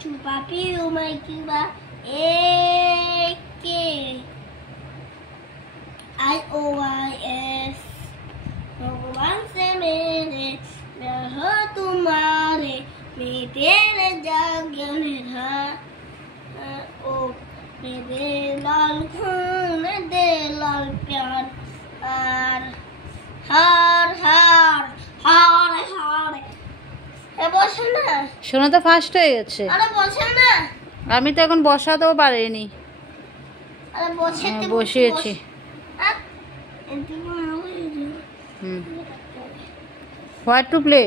Chupa piu my Cuba A-K I-O-I-S भगवान से मेरे मैं हो तुम्हारे मैं तेरे जागे मेरा ओ मेरे लाल खून दे लाल प्यार हार हार हार हार हार এ বসে না শোনা তো ফাস্ট হয়ে গেছে। আরে বসে না আমি তো এখন বসাতেও পারিনি। আরে বসেতে বসিয়েছি। হুম হোয়াট টু প্লে?